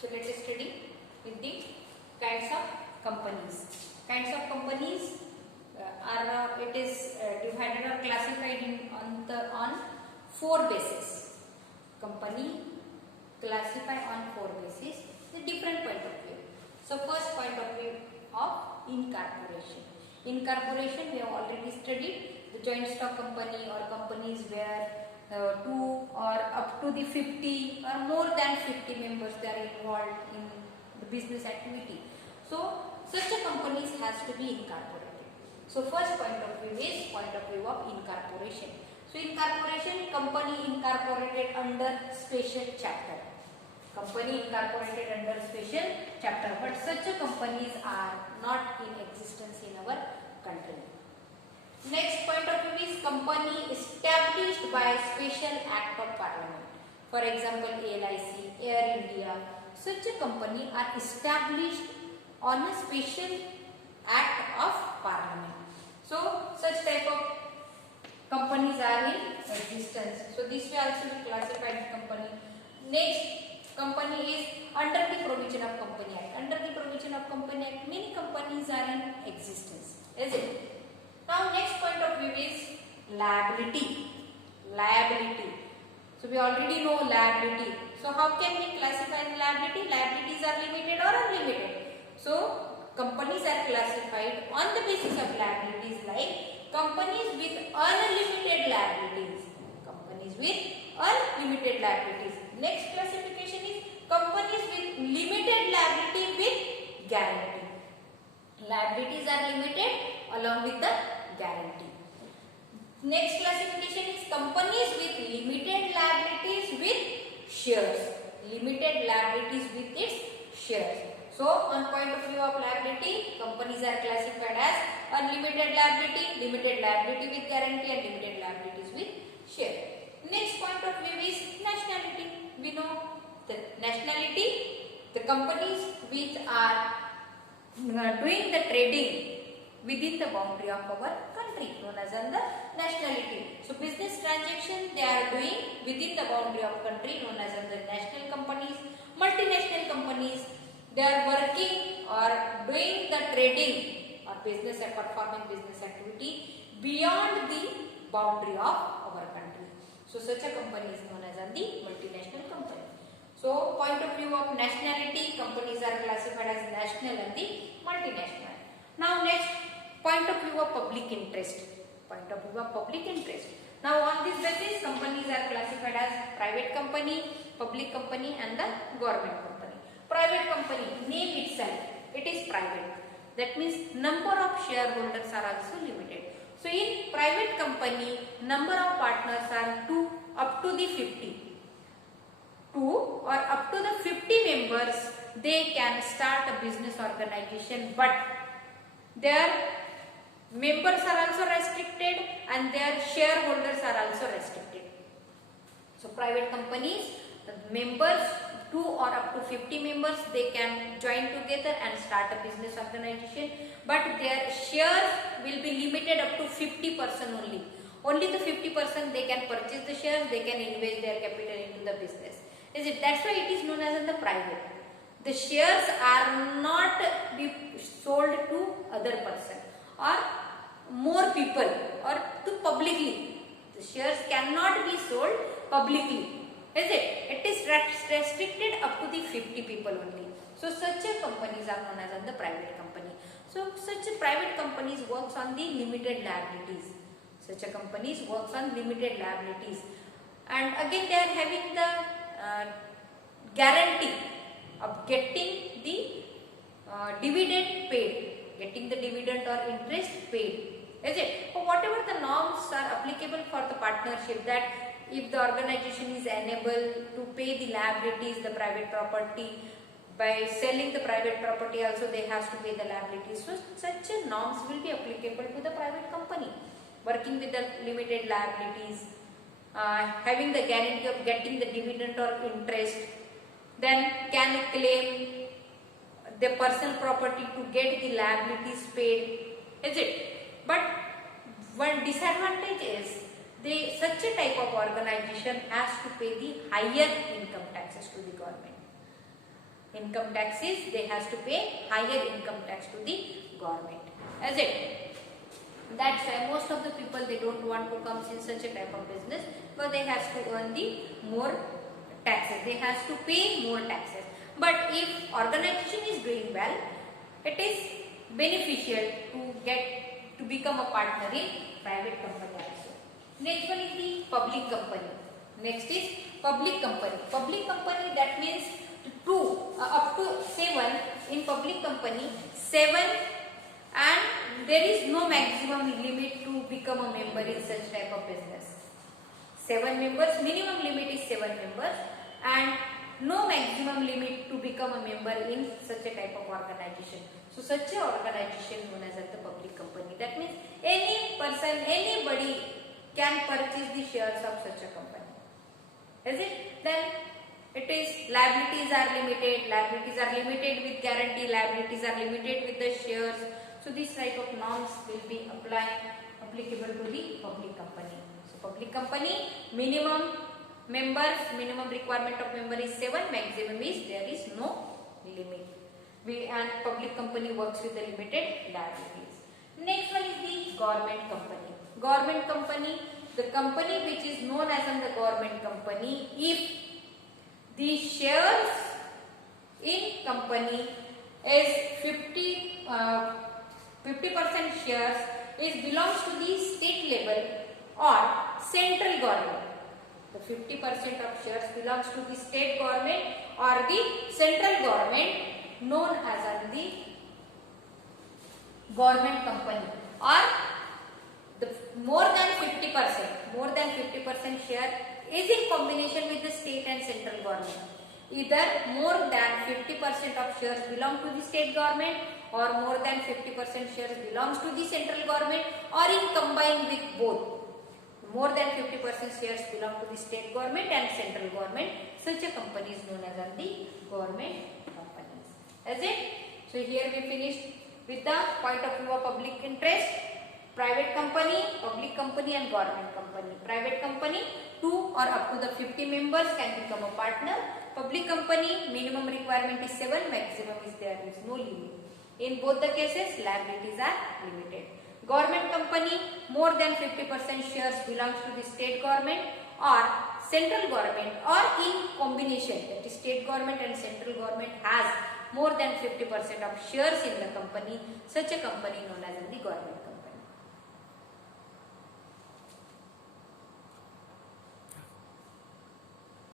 So let us study with the kinds of companies. Kinds of companies are it is divided or classified on four bases. Company classify on four bases. The different point of view. So first point of view of incorporation. Incorporation we have already studied. The joint stock company or companies where 2 or up to the 50 or more than 50 members they are involved in the business activity. So such a companies has to be incorporated. So first point of view is point of view of incorporation. So incorporation, company incorporated under special chapter. Company incorporated under special chapter, but such a companies are not in existence in our country. Next point of view is company established by special act of parliament. For example, LIC, Air India, such a company are established on a special act of parliament. So such type of companies are in existence. So this will also be classified company. Next company is under the provision of Company Act. Under the provision of Company Act, many companies are in existence. Is it? Now next point of view is liability. Liability. So we already know liability. So how can we classify liability? Liabilities are limited or unlimited. So companies are classified on the basis of liabilities like companies with unlimited liabilities. Companies with unlimited liabilities. Next classification is companies with limited liability with guarantee. Liabilities are limited along with the guarantee. Next classification is companies with limited liabilities with shares. Limited liabilities with its shares. So on point of view of liability, companies are classified as unlimited liability, limited liability with guarantee and limited liabilities with share. Next point of view is nationality. We know the nationality, the companies which are doing the trading within the boundary of our country known as the nationality. So business transaction they are doing within the boundary of country known as the national companies. Multinational companies they are working or doing the trading or business or performing business activity beyond the boundary of our country. So such a company is known as the multinational company. So point of view of nationality, companies are classified as national and the multinational. Now next point of view of public interest. Point of view of public interest. Now on this basis companies are classified as private company, public company and the government company. Private company name itself it is private. That means number of shareholders are also limited. So in private company number of partners are 2 up to the 50. 2 or up to the 50 members they can start a business organization, but their members are also restricted and their shareholders are also restricted. So private companies the members 2 or up to 50 members they can join together and start a business organization, but their shares will be limited up to 50% only. Only the 50% they can purchase the shares, they can invest their capital into the business. Is it? That's why it is known as the private. The shares are not be sold to other person or more people or to publicly. The shares cannot be sold publicly. Is it? It is restricted up to the 50 people only. So such a companies are known as the private company. So such a private companies works on the limited liabilities. Such a companies works on limited liabilities, and again they are having the guarantee of getting the dividend paid, getting the dividend or interest paid. Is it? So whatever the norms are applicable for the partnership, that if the organization is unable to pay the liabilities, the private property, by selling the private property also they have to pay the liabilities. So such a norms will be applicable to the private company working with the limited liabilities, having the guarantee of getting the dividend or interest, then can claim the personal property to get the liabilities paid. Is it? But one disadvantage is such a type of organization has to pay the higher income taxes to the government. income tax is they has to pay higher income tax to the government. As it, that's why most of the people they don't want to come in such a type of business, but they has to earn the more taxes, they has to pay more taxes. But if organization is doing well, it is beneficial to become a partner in private company also. Next one is the public company. Next is public company. Public company, that means up to 7 in public company, 7, and there is no maximum limit to become a member in such type of business. 7 members, minimum limit is 7 members, and no maximum limit to become a member in such a type of organization. So such a organization known as the public company. That means any person, anybody can purchase the shares of such a company. Is it? Then it is liabilities are limited. Liabilities are limited with guarantee. Liabilities are limited with the shares. So this type of norms will be applicable to the public company. So public company, minimum members, minimum requirement of member is 7. Maximum is there is no limit. And public company works with the limited liabilities. Next one is the government company. Government company, the company which is known as the government company, if the shares in company is 50% shares is belongs to the state level or central government. The 50% of shares belongs to the state government or the central government, known as the government company, or the more than 50% share is in combination with the state and central government. Either more than 50% of shares belong to the state government or more than 50% shares belongs to the central government, or in combined with both. More than 50% shares belong to the state government and central government. Such a company is known as the government companies. Is it? So here we finished with the point of view of public interest. Private company, public company and government company. Private company, 2 or up to the 50 members can become a partner. Public company, minimum requirement is 7, maximum is there is no limit. In both the cases, liabilities are limited. Government company, more than 50% shares belongs to the state government or central government, or in combination, that is state government and central government has more than 50% of shares in the company. Such a company known as the government company.